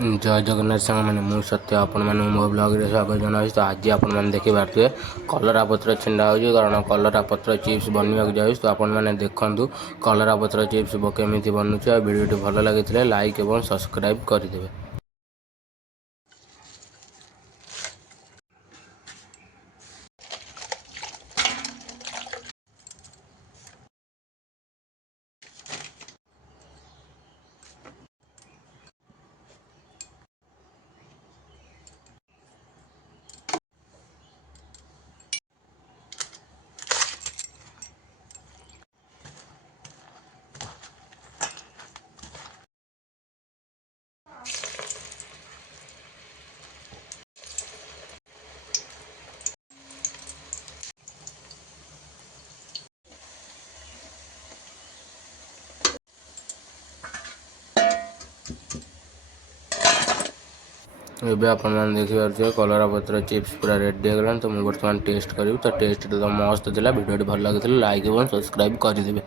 जय जगन्नाथ सांग मैंने मु सत्य आपण मैंने मो ब्लॉग रे स्वागत जनावि। तो आज आपण मैंने देखि पारथुए कलरा पत्र छिंडा हो कारण कलरा पत्र चिप्स बनवा जाऊँ। तो आपण मैंने देखु कलरा पत्र चिप्स केमी बनूचे। वीडियो भल लगी लाइक और सब्सक्राइब करदे। एबे आपण मैंने देखिए कलरा पत्र चिप्स पूरा रेडी हो। तो मुझे बर्तमान टेस्ट करी। तो टेस्ट तो मस्त था। वीडियो भल लगी लाइक और सब्सक्राइब करदे।